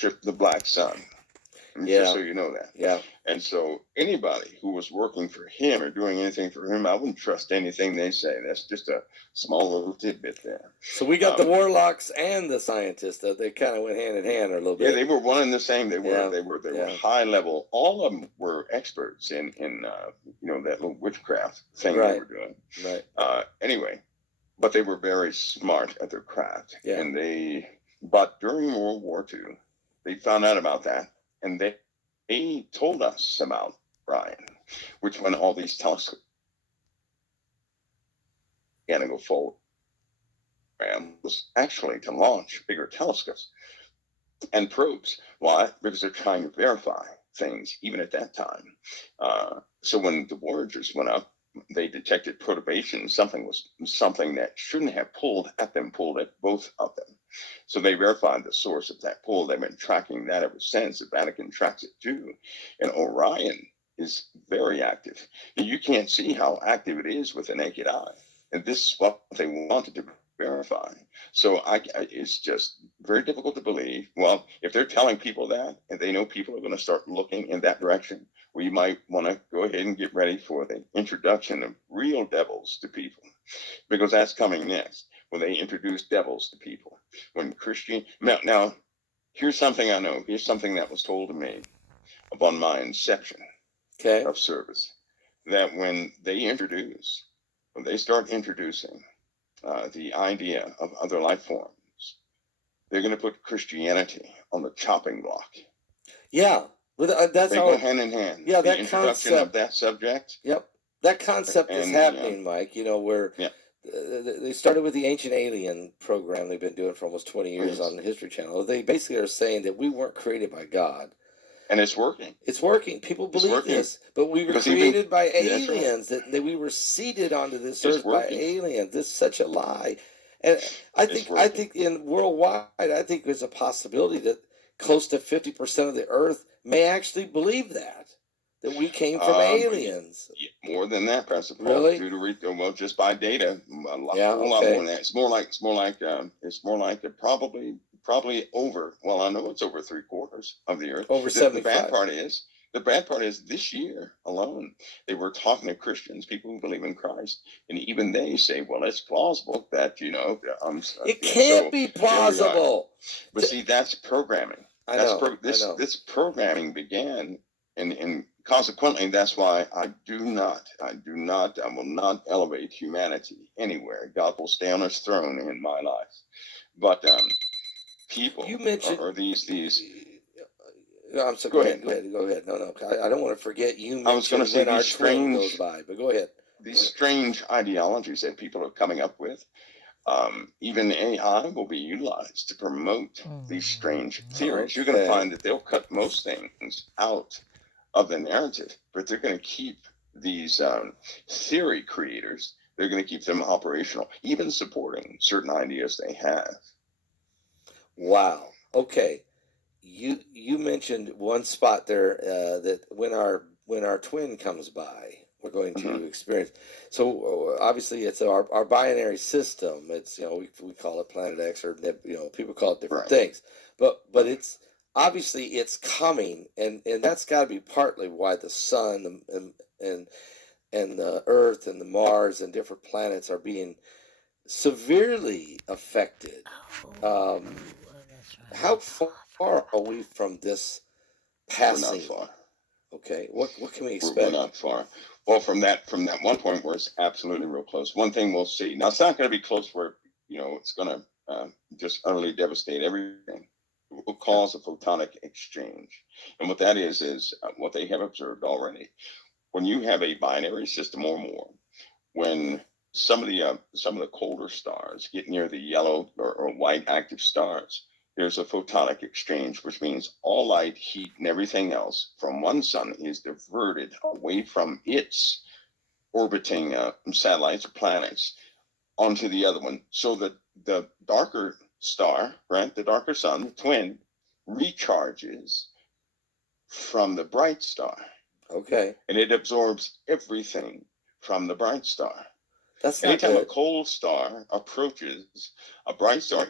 the black sun. Yeah. Just so you know that. Yeah. And so anybody who was working for him or doing anything for him, I wouldn't trust anything they say. That's just a small little tidbit there. So we got the warlocks and the scientists. They kind of went hand in hand a little bit. Yeah, they were one and the same. They were Yeah. they were Yeah. high level. All of them were experts in that little witchcraft thing Right. they were doing. Right. Anyway, but they were very smart at their craft. Yeah. And but during World War II, they found out about that, and they told us about Orion, which when all these telescopes began to go forward, was actually to launch bigger telescopes and probes. Why? Because they're trying to verify things, even at that time. So when the Voyagers went up, they detected perturbation. Something that shouldn't have pulled at both of them. So they verified the source of that pull. They've been tracking that ever since. The Vatican tracks it too. And Orion is very active. You can't see how active it is with the naked eye. And this is what they wanted to verify. So it's just very difficult to believe. Well, if they're telling people that, and they know people are going to start looking in that direction, we might want to go ahead and get ready for the introduction of real devils to people, because that's coming next, when they introduce devils to people. When now, here's something I know. Here's something that was told to me upon my inception of service, that when they start introducing the idea of other life forms, they're going to put Christianity on the chopping block. Yeah. That's they go hand in hand. Yeah, the introduction of that subject. Yep. That concept is happening, Mike. Where they started with the Ancient Alien program they've been doing for almost 20 years on the History Channel. They basically are saying that we weren't created by God. And it's working. It's working. People believe this. But we were created by aliens. Right. That we were seeded onto this earth by aliens. This is such a lie. And I think in worldwide, I think there's a possibility that close to 50% of the earth may actually believe that we came from aliens. More than that, Pastor Paul. Really? Well, just by data, a whole lot more than that. It's more like probably over. Well, I know it's over 3/4 of the earth. Over 75. The bad part is this year alone, they were talking to Christians, people who believe in Christ, and even they say, well, it's plausible that, it can't be plausible. But see, that's programming. I know. This programming began, and consequently, that's why I will not elevate humanity anywhere. God will stay on his throne in my life. But people you mentioned are these. I'm sorry. Go ahead. No. I don't want to forget. You mentioned I was going to say when our twin goes by, but go ahead. These strange ideologies that people are coming up with. Even AI will be utilized to promote these strange theories. You're going to find that they'll cut most things out of the narrative, but they're going to keep these theory creators. They're going to keep them operational, even supporting certain ideas they have. Wow. Okay. You mentioned one spot there that when our twin comes by, we're going to experience. So obviously it's our binary system. It's we call it Planet X, or people call it different things. But it's obviously it's coming, and that's got to be partly why the sun and the Earth and the Mars and different planets are being severely affected. That's right. How far are we from this passing? We're not far. Okay, what can we expect? We're not far. Well, from that one point where it's absolutely real close, one thing we'll see. Now, it's not going to be close where it's going to just utterly devastate everything. It will cause a photonic exchange, and what that is what they have observed already. When you have a binary system or more, when some of the colder stars get near the yellow or white active stars, there's a photonic exchange, which means all light, heat, and everything else from one sun is diverted away from its orbiting satellites or planets onto the other one. So that the darker star, right, the darker sun, the twin, recharges from the bright star. Okay. And it absorbs everything from the bright star. That's not Anytime good. a cold star approaches a bright star,